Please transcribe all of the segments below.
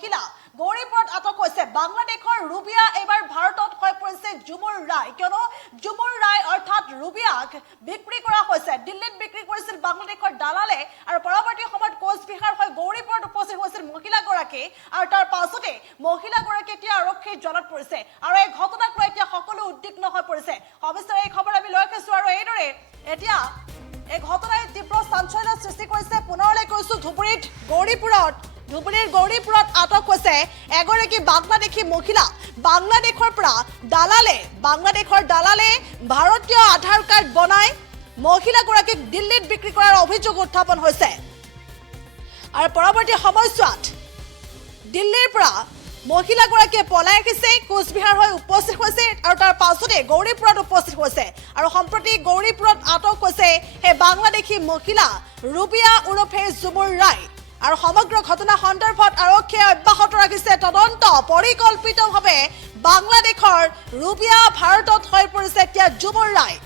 মহিলা গৌৰীপুৰত আটক হৈছে। বাংলাদেশৰ ৰুবিয়া এবাৰ ভাৰতত হৈ পৰিছে জুমুৰ ৰায়, কিয়নো জুমুৰ ৰায় অৰ্থাৎ ৰুবিয়াক বিক্ৰী কৰা হৈছে। দিল্লীত বিক্ৰী কৰিছিল বাংলাদেশৰ দালালে আৰু পৰৱৰ্তী সময়ত কোচবিহাৰ হৈ গৌৰীপুৰত উপস্থিত হৈছিল মহিলাগৰাকী আৰু তাৰ পাছতে মহিলাগৰাকী এতিয়া আৰক্ষীৰ জালত পৰিছে আৰু এই ঘটনাক লৈ এতিয়া সকলো উদ্বিগ্ন হৈ পৰিছে। সবিস্তাৰে এই খবৰ আমি লৈ আহিছোঁ আৰু এইদৰে এতিয়া এই ঘটনাই তীব্ৰ চাঞ্চল্য সৃষ্টি কৰিছে। পুনৰলৈ কৈছোঁ ধুবুৰীৰ গৌৰীপুৰত আটক হৈছে এগৰাকী বাংলাদেশী মহিলা। বাংলাদেশৰ পৰা বাংলাদেশৰ দালালে ভাৰতীয় আধাৰ কাৰ্ড বনাই মহিলাগৰাকীক দিল্লীত বিক্ৰী কৰাৰ অভিযোগ উত্থাপন হৈছে আৰু পৰৱৰ্তী সময়ছোৱাত দিল্লীৰ পৰা মহিলাগৰাকীয়ে পলাই আহিছে, কোচবিহাৰ হৈ উপস্থিত হৈছে আৰু তাৰ পাছতে গৌৰীপুৰত উপস্থিত হৈছে আৰু সম্প্ৰতি গৌৰীপুৰত আটক হৈছে সেই বাংলাদেশী মহিলা ৰুবিয়া ওৰফে জুমুৰ ৰায় আৰু সমগ্ৰ ঘটনা সন্দৰ্ভত আৰক্ষীয়ে অব্যাহত ৰাখিছে তদন্ত। পৰিকল্পিতভাৱে বাংলাদেশৰ ৰুবিয়া ভাৰতত হৈ পৰিছে এতিয়া জুমুৰ ৰায়।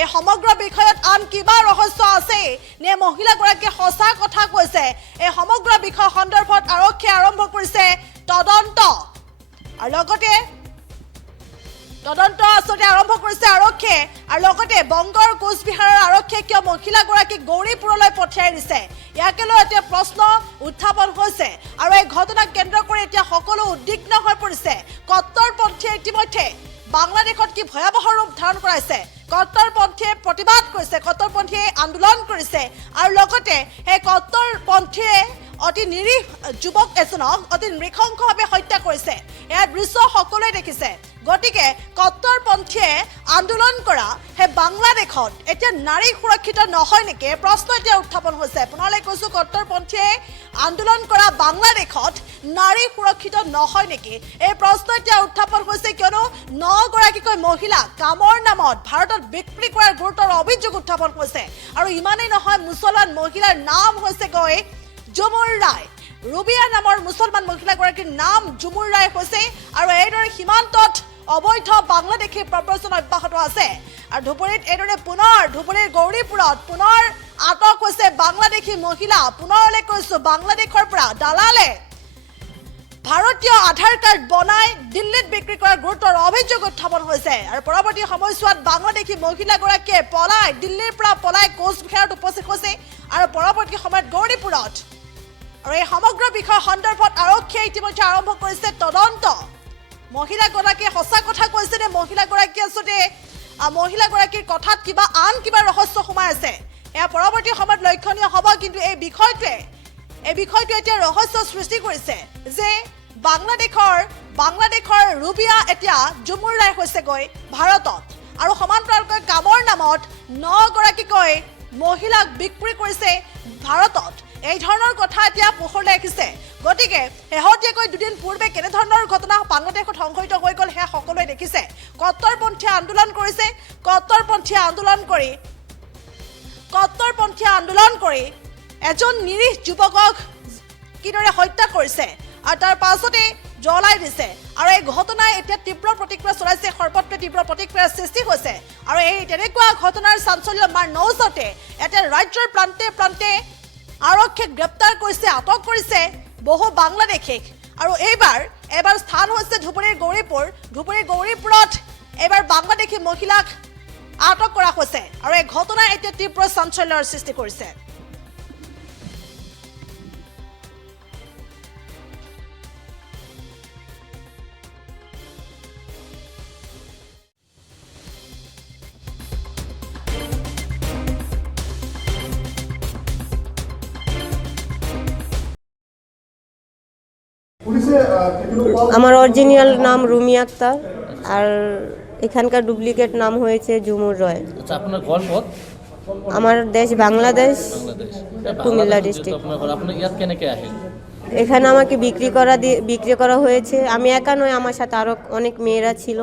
এই সমগ্ৰ বিষয়ত আন কিবা ৰহস্য আছে নে মহিলাগৰাকীয়ে সঁচা কথা কৈছে? এই সমগ্ৰ বিষয় সন্দৰ্ভত আৰক্ষীয়ে আৰম্ভ কৰিছে তদন্ত আৰু লগতে আৰম্ভ কৰিছে আৰক্ষীয়ে আৰু লগতে বংগৰ কোচবিহাৰৰ আৰক্ষীয়ে কিয় মহিলাগৰাকীক গৌৰীপুৰলৈ পঠিয়াই দিছে ইয়াকে লৈ এতিয়া প্ৰশ্ন উত্থাপন হৈছে আৰু এই ঘটনাক কেন্দ্ৰ কৰি এতিয়া সকলো উদ্বিগ্ন হৈ পৰিছে। কট্টৰপন্থীয়ে ইতিমধ্যে বাংলাদেশত কি ভয়াৱহ ৰূপ ধাৰণ কৰাইছে, কট্টৰপন্থীয়ে প্ৰতিবাদ কৰিছে, কট্টৰপন্থীয়ে আন্দোলন কৰিছে আৰু লগতে সেই কট্টৰপন্থীয়ে অতি নিৰীহ যুৱক এজনক অতি নৃশংসভাৱে হত্যা কৰিছে। ইয়াৰ দৃশ্য সকলোৱে দেখিছে। গতিকে কট্টৰপন্থীয়ে আন্দোলন কৰা সেই বাংলাদেশত এতিয়া নাৰী সুৰক্ষিত নহয় নেকি প্ৰশ্ন এতিয়া উত্থাপন হৈছে। পুনৰলৈ কৈছোঁ, কট্টৰপন্থীয়ে আন্দোলন কৰা বাংলাদেশত নাৰী সুৰক্ষিত নহয় নেকি এই প্ৰশ্ন এতিয়া উত্থাপন হৈছে, কিয়নো 9 গৰাকীকৈ মহিলা কামৰ নামত ভাৰতত বিক্ৰী কৰাৰ গুৰুতৰ অভিযোগ উত্থাপন হৈছে আৰু ইমানেই নহয়, মুছলমান মহিলাৰ নাম হৈছেগৈ জুমুৰ ৰায়। ৰুবিয়া নামৰ মুছলমান মহিলাগৰাকীৰ নাম জুমুৰ ৰায় হৈছে আৰু এইদৰে সীমান্তত অবৈধ বাংলাদেশী প্ৰব্ৰজন অব্যাহত আছে আৰু ধুবুৰীত এইদৰে ধুবুৰীৰ গৌৰীপুৰত পুনৰ আটক হৈছে বাংলাদেশী মহিলা। পুনৰলৈ কৈছোঁ, বাংলাদেশৰ পৰা দালালে ভাৰতীয় আধাৰ কাৰ্ড বনাই দিল্লীত বিক্ৰী কৰাৰ গুৰুতৰ অভিযোগ উত্থাপন হৈছে আৰু পৰৱৰ্তী সময়ছোৱাত বাংলাদেশী মহিলাগৰাকীয়ে দিল্লীৰ পৰা পলাই কোচবিহাৰত উপস্থিত হৈছে আৰু পৰৱৰ্তী সময়ত গৌৰীপুৰত আৰু এই সমগ্ৰ বিষয় সন্দৰ্ভত আৰক্ষীয়ে ইতিমধ্যে আৰম্ভ কৰিছে তদন্ত। মহিলাগৰাকীয়ে সঁচা কথা কৈছে নে মহিলাগৰাকীৰ কথাত আন কিবা ৰহস্য সোমাই আছে এয়া পৰৱৰ্তী সময়ত লক্ষণীয় হ'ব। কিন্তু এই বিষয়টোৱে এতিয়া ৰহস্য সৃষ্টি কৰিছে যে বাংলাদেশৰ ৰুবিয়া এতিয়া জুমুৰ ৰায় হৈছেগৈ ভাৰতত আৰু সমান্তৰালকৈ কামৰ নামত 9 গৰাকীকৈ মহিলাক বিক্ৰী কৰিছে ভাৰতত। এই ধৰণৰ কথা এতিয়া পোহৰলৈ আহিছে। গতিকে শেহতীয়াকৈ দুদিন পূৰ্বে কেনেধৰণৰ ঘটনা বাংলাদেশত সংঘটিত হৈ গ'ল সেয়া সকলোৱে দেখিছে। কট্টৰপন্থীয়ে আন্দোলন কৰি এজন নিৰীহ যুৱকক কিদৰে হত্যা কৰিছে আৰু তাৰ পাছতে জ্বলাই দিছে আৰু এই ঘটনাই এতিয়া তীব্ৰ প্ৰতিক্ৰিয়া চলাইছে, সৰ্বত্ৰে তীব্ৰ প্ৰতিক্ৰিয়াৰ সৃষ্টি হৈছে আৰু এই তেনেকুৱা ঘটনাৰ চাঞ্চল্য মাৰ নৌজতে এতিয়া ৰাজ্যৰ প্ৰান্তে প্ৰান্তে আৰক্ষীক গ্ৰেপ্তাৰ কৰিছে, আটক কৰিছে বহু বাংলাদেশীক আৰু এইবাৰ স্থান হৈছে ধুবুৰীৰ গৌৰীপুৰত এইবাৰ বাংলাদেশী মহিলাক আটক কৰা হৈছে আৰু এই ঘটনাই এতিয়া তীব্ৰ চাঞ্চল্যৰ সৃষ্টি কৰিছে। আমার অরিজিনাল নাম রুমি আক্তার আর এখানকার ডুপ্লিকেট নাম হয়েছে জুমুর রয়। আচ্ছা, আপনার ঘর পথ? আমার দেশ বাংলাদেশ, কুমিল্লা ডিস্ট্রিক্ট। আপনি ইয়াত কেনেকে আসেন? এখানে আমাকে বিক্রি করা হয়েছে। আমি একা নয়, আমার সাথে আরও অনেক মেয়েরা ছিল।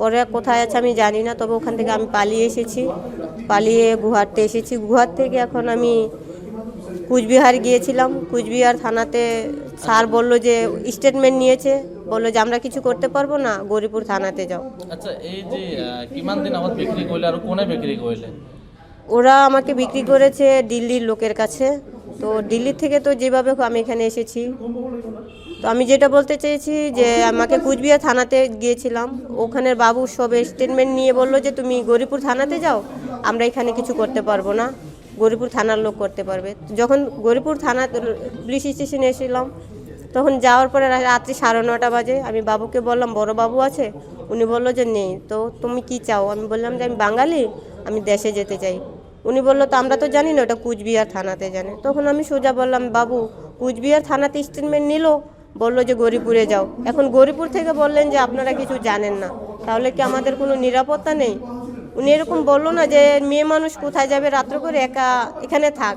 পরে কোথায় আছে আমি জানি না, তবে ওখান থেকে আমি পালিয়ে এসেছি, পালিয়ে গুয়াহাটি এসেছি। গুয়াহাটি থেকে এখন আমি কুচবিহার গিয়েছিলাম। কুচবিহার থানাতে স্যার বললো যে স্টেটমেন্ট নিয়েছে, বললো যে আমরা কিছু করতে পারবো না, গৌরীপুর থানাতে যাও। আচ্ছা, এই যে কিমান দিন আবার বিক্রি করলে আর কোনে বিক্রি করলে? ওরা আমাকে বিক্রি করেছে দিল্লির লোকের কাছে। তো দিল্লি থেকে তো যেভাবে আমি এখানে এসেছি, তো আমি যেটা বলতে চেয়েছি যে আমাকে কুচবিহার থানাতে গিয়েছিলাম, ওখানের বাবু সব স্টেটমেন্ট নিয়ে বললো যে তুমি গৌরীপুর থানাতে যাও, আমরা এখানে কিছু করতে পারবো না, গৌরীপুর থানার লোক করতে পারবে। যখন গৌরীপুর থানা পুলিশ স্টেশনে এসেছিলাম, তখন যাওয়ার পরে রাত্রি 9:30 বাজে আমি বাবুকে বললাম বড় বাবু আছে, উনি বললো যে নেই। তো তুমি কি চাও? আমি বললাম যে আমি বাঙালি, আমি দেশে যেতে চাই। উনি বললো তো আমরা তো জানি না, ওটা কুচবিহার থানাতে জানে। তখন আমি সোজা বললাম বাবু কুচবিহার থানাতে স্টেটমেন্ট নিল, বললো যে গৌরীপুরে যাও। এখন গৌরীপুর থেকে বললেন যে আপনারা কিছু জানেন না, তাহলে কি আমাদের কোনো নিরাপত্তা নেই? উনি এরকম বললো না যে মেয়ে মানুষ কোথায় যাবে রাত্রে করে, একা এখানে থাক।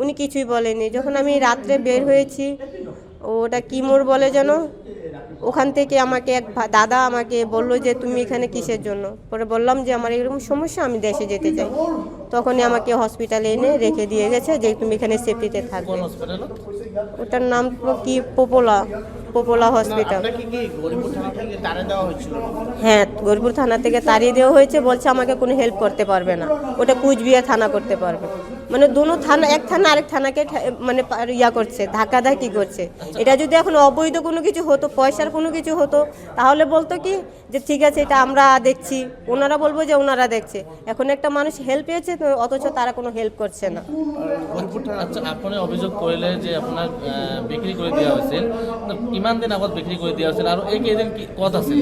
উনি কিছুই বলেনি। যখন আমি রাত্রে বের হয়েছি, ওটা কি মোড় বলে যেন, ওখান থেকে আমাকে এক দাদা আমাকে বললো যে তুমি এখানে কিসের জন্য। পরে বললাম যে আমার এরকম সমস্যা, আমি দেশে যেতে চাই। তখনই আমাকে হসপিটালে এনে রেখে দিয়ে গেছে যে তুমি এখানে সেফটিতে থাকবে। কোন হসপিটাল? ওটার নাম কি পোপোলা হসপিটাল। আপনাকে কি গৌরীপুর থানা থেকে তাড়া দেওয়া হয়েছিল? হ্যাঁ, গৌরীপুর থানা থেকে তাড়িয়ে দেওয়া হয়েছে, বলছে আমাকে কোনো হেল্প করতে পারবে না, ওটা কুচবিহার থানা করতে পারবে। মানে দুটো থানা, এক থানা আরেক থানাকে মানে ইয়া করছে, ধাক্কাধাক্কি করছে। এটা যদি এখন অবৈধ কোনো কিছু হতো, পয়সার কোনো কিছু হতো, তাহলে বলতো কি যে ঠিক আছে এটা আমরা দেখছি, ওনারা বলবো যে ওনারা দেখছে। এখন একটা মানুষ হেল্প পেয়েছে, অথচ তারা কোনো হেল্প করছে না। আচ্ছা, আপনি অভিযোগ করলে যে আপনার বিক্রি করে দেওয়া হয়েছিল, তো কিমান দিন আগত বিক্রি করে দেওয়া হয়েছিল, আর এই কেদিন কি কথা ছিল?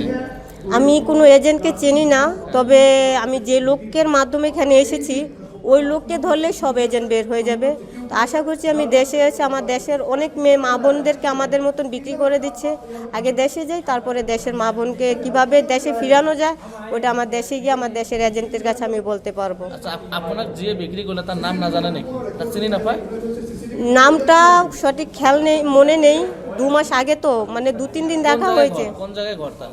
আমি কোনো এজেন্টকে চিনি না, তবে আমি যে লোকের মাধ্যমে এখানে এসেছি ওই লোককে ধরলে সব এজেন্ট বের হয়ে যাবে। তো আশা করছি আমি দেশে এসে আমার দেশের অনেক মেয়ে মা বোনদেরকে আমাদের মতন বিক্রি করে দিচ্ছে। আগে দেশে যাই, তারপরে দেশের মা বোনকে কীভাবে দেশে ফিরানো যায় ওটা আমার দেশে গিয়ে আমার দেশের এজেন্টের কাছে আমি বলতে পারবো। আচ্ছা, আপনার যে বিক্রি করলে তার নাম না জানে নাকি, তার চিনি না পায়? নামটা সঠিক খেয়াল নেই, মনে নেই। 2 মাস আগে তো, মানে 2-3 দিন দেখা হয়েছে। কোন জায়গায় ঘর তার?